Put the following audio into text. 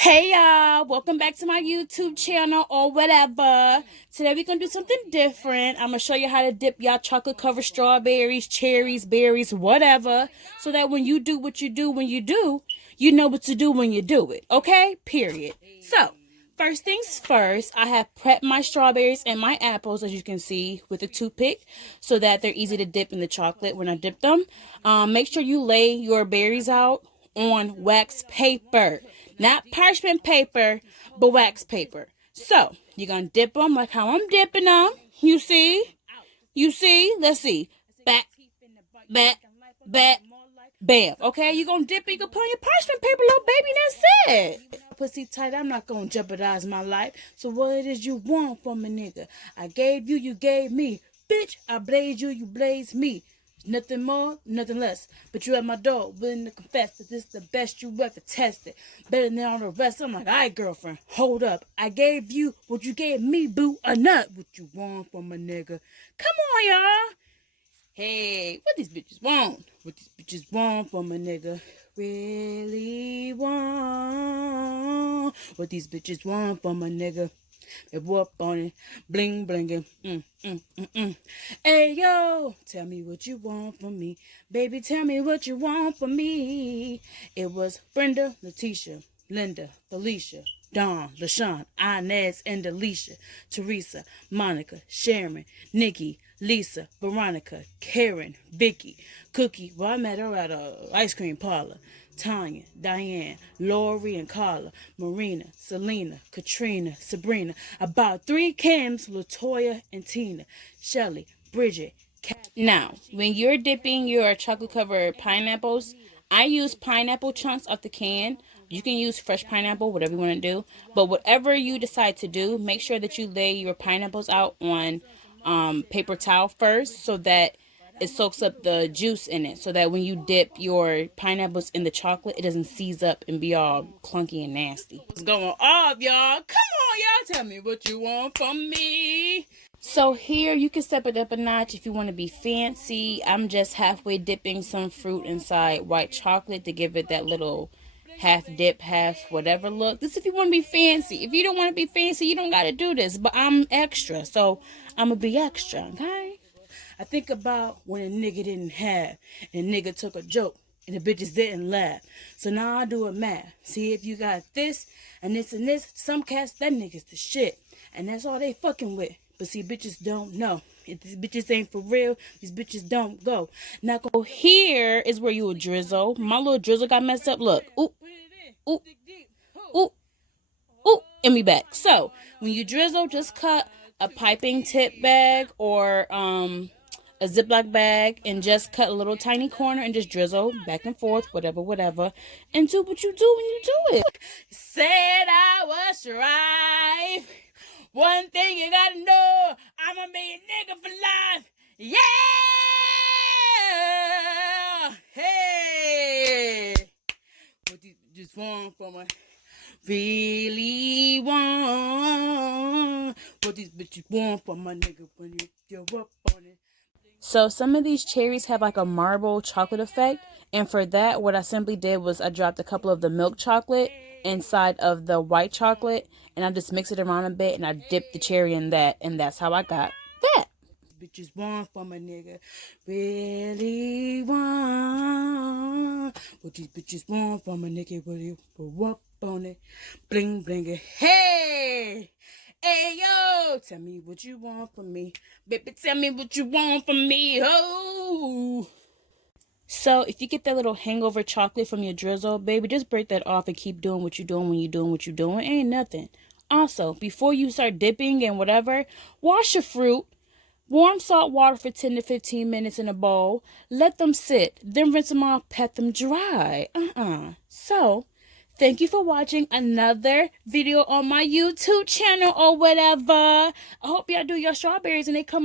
Hey y'all, welcome back to my YouTube channel or whatever. Today we're gonna do something different. I'm gonna show you how to dip y'all chocolate covered strawberries, cherries, berries, whatever. So that when you do what you do when you do, you know what to do when you do it. Okay? Period. So, first things first, I have prepped my strawberries and my apples, as you can see, with a toothpick so that they're easy to dip in the chocolate when I dip them. Make sure you lay your berries out on wax paper. Not parchment paper, but wax paper. So, you're going to dip them like how I'm dipping them. You see? You see? Let's see. Back, back, back, bam. Okay, you're going to dip it. You can put on your parchment paper, little baby. That's it. Pussy tight, I'm not going to jeopardize my life. So what it is you want from a nigga? I gave you, you gave me. Bitch, I blaze you, you blaze me. Nothing more, nothing less. But you at my door, willing to confess that this is the best you ever tested. Better than all the rest. I'm like, all right, girlfriend, hold up. I gave you what you gave me, boo, a nut. What you want from a nigga? Come on, y'all. Hey, what these bitches want? What these bitches want from a nigga? Really want what these bitches want from a nigga? They whoop on it, bling blinging. Hey yo, tell me what you want from me, baby. Tell me what you want from me. It was Brenda, Letitia, Linda, Felicia, Dawn, LaShawn, Inez, and Alicia, Teresa, Monica, Sharon, Nikki, Lisa, Veronica, Karen, Vicky, Cookie. Well, I met her at a ice cream parlor. Tanya, Diane, Lori and Carla, Marina, Selena, Katrina, Sabrina, about 3 Kims, Latoya and Tina, Shelly, Bridget, Kat. Now, when you're dipping your chocolate covered pineapples, I use pineapple chunks off the can. You can use fresh pineapple, whatever you want to do. But whatever you decide to do, make sure that you lay your pineapples out on paper towel first so that it soaks up the juice in it, so that when you dip your pineapples in the chocolate, it doesn't seize up and be all clunky and nasty. What's going off, y'all? Come on, y'all. Tell me what you want from me. So here, you can step it up a notch if you want to be fancy. I'm just halfway dipping some fruit inside white chocolate to give it that little half dip, half whatever look. This if you want to be fancy. If you don't want to be fancy, you don't got to do this. But I'm extra, so I'm going to be extra, okay? I think about when a nigga didn't have, and a nigga took a joke, and the bitches didn't laugh. So now I do a math. See if you got this, and this, some cats, that nigga's the shit. And that's all they fucking with. But see, bitches don't know. If these bitches ain't for real, these bitches don't go. Now go here is where you will drizzle. My little drizzle got messed up. Look. Ooh, ooh, ooh, ooh, and we back. So, when you drizzle, just cut a piping tip bag or a Ziploc bag and just cut a little tiny corner and just drizzle back and forth, whatever, and do what you do when you do it. Said I was right. One thing you gotta know, I'ma be a nigga for life. Yeah! Hey! What you just want from my really want? What these bitches want from my nigga when you're up on it? So some of these cherries have like a marble chocolate effect. And for that, what I simply did was I dropped a couple of the milk chocolate inside of the white chocolate. And I just mix it around a bit and I dipped the cherry in that. And that's how I got that. Bitches want from a nigga. Really want. What these bitches want from a nigga. Will you go up on it? Bling bling it. Hey! Hey yo, tell me what you want from me. Baby, tell me what you want from me. Oh. So if you get that little hangover chocolate from your drizzle, baby, just break that off and keep doing what you're doing when you're doing what you're doing. Ain't nothing. Also, before you start dipping and whatever, wash your fruit. Warm salt water for 10 to 15 minutes in a bowl. Let them sit. Then rinse them off, pat them dry. So, thank you for watching another video on my YouTube channel or whatever. I hope y'all do your strawberries and they come